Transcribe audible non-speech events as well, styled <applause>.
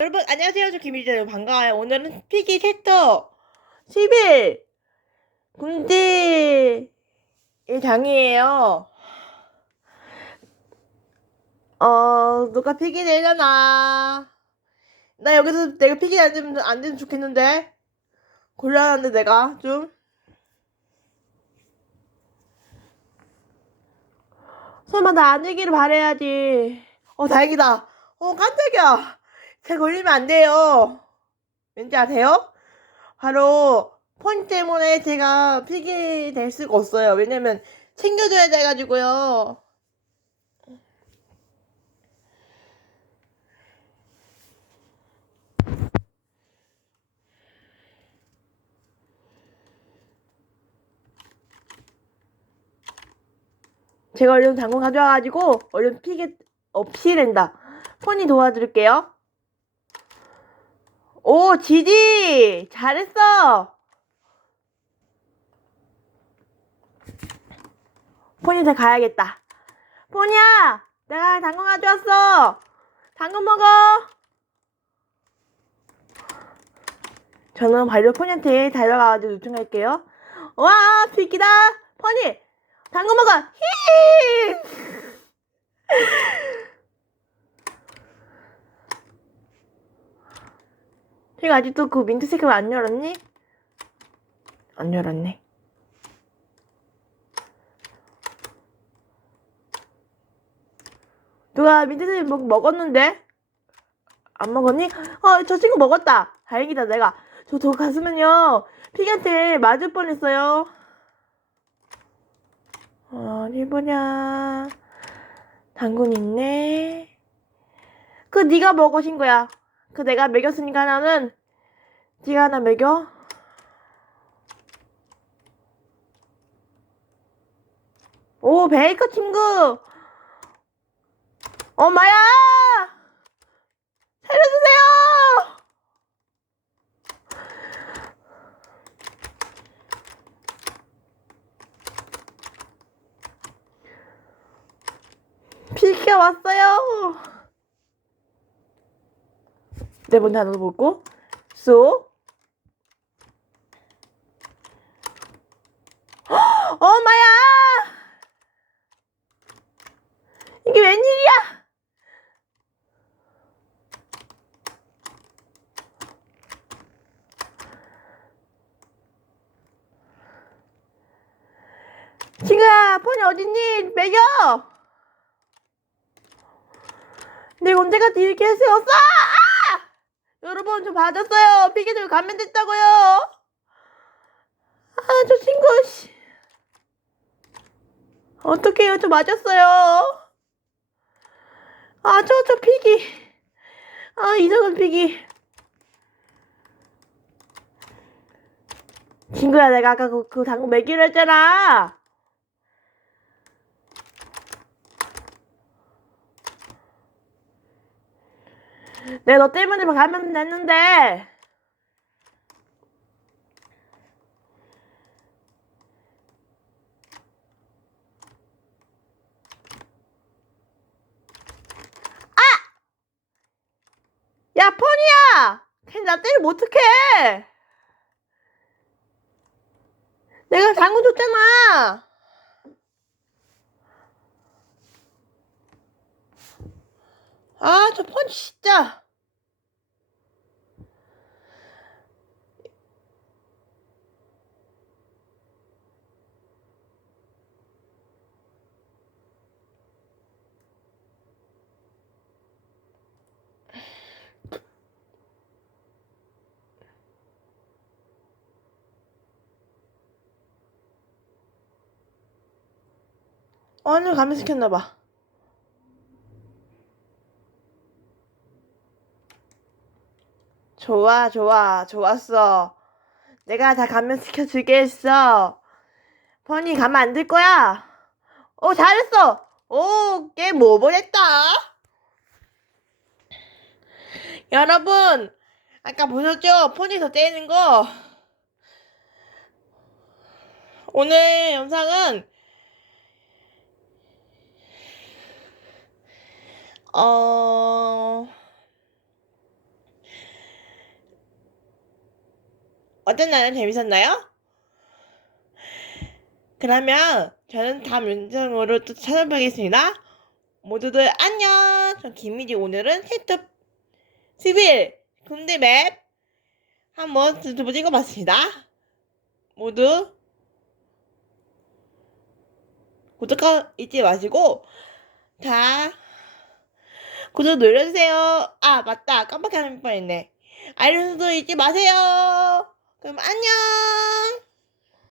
여러분 안녕하세요. 저 김일재 여러분 반가워요. 오늘은 피기 챕터 11 군대의 장이에요. 어 누가 피기 내려나? 나 여기서 내가 피기 안 되면 안 되면 좋겠는데? 곤란한데 내가 좀? 설마 나안 되기를 바래야지. 어 다행이다. 어 깜짝이야 제 걸리면 안 돼요. 왠지 아세요? 바로 폰 때문에 제가 픽이 될 수가 없어요. 왜냐면 챙겨줘야 돼가지고요. 제가 얼른 당근 가져와가지고 얼른 픽이 없이 된다. 폰이 도와드릴게요. 오, 지디! 잘했어! 포니한테 가야겠다. 포니야! 내가 당근 가져왔어! 당근 먹어! 저는 바로 포니한테 달려가가지고 요청할게요. 와, 비키다! 포니! 당근 먹어! 히! 지금 아직도 그 민트색을 안 열었니? 안 열었네. 누가 민트색 먹, 먹었는데? 안 먹었니? 어, 저 친구 먹었다. 다행이다, 내가. 저, 저 갔으면요. 피기한테 맞을 뻔 했어요. 어디 보냐. 당근 있네. 그 네가 먹으신 거야. 그 내가 먹였으니까 나는 네가 하나 먹여. 오 베이커 친구. 엄마야 살려주세요. 비켜 왔어요. 네 번째 하나 볼고 쏘 <gasps> 엄마야 이게 웬일이야 친구야 폰이 어딨니 매겨 내가 언제까지 이렇게 해세웠어 아! 여러분 저 맞았어요. 피기들 감면됐다고요. 아 저 친구 씨. 어떡해요 저 맞았어요. 아 저 저 피기. 아 이상한 피기. 친구야 내가 아까 그, 그 당근 먹기로 했잖아. 내가 너 때문에 가면 됐는데. 아! 야, 폰이야! 괜히 나 때리면 어떡해! 내가 당근 줬잖아! 아, 저폰 진짜! 오늘 감염시켰나봐. 좋아, 좋아, 좋았어. 내가 다 감염시켜 주겠어. 펀이 가면 안될 거야. 오, 잘했어. 오, 게임 오버했다. 여러분, 아까 보셨죠? 폰에서 떼는 거. 오늘 영상은 어, 어떤 날은 재밌었나요? 그러면 저는 다음 영상으로 또 찾아뵙겠습니다. 모두들 안녕! 전 김미지 오늘은 세트 11 군대 맵 한번 두부 찍어봤습니다. 모두 구독과 잊지 마시고 다 구독 눌러주세요. 아 맞다 깜빡이 할 뻔했네. 알림 설정 잊지 마세요. 그럼 안녕.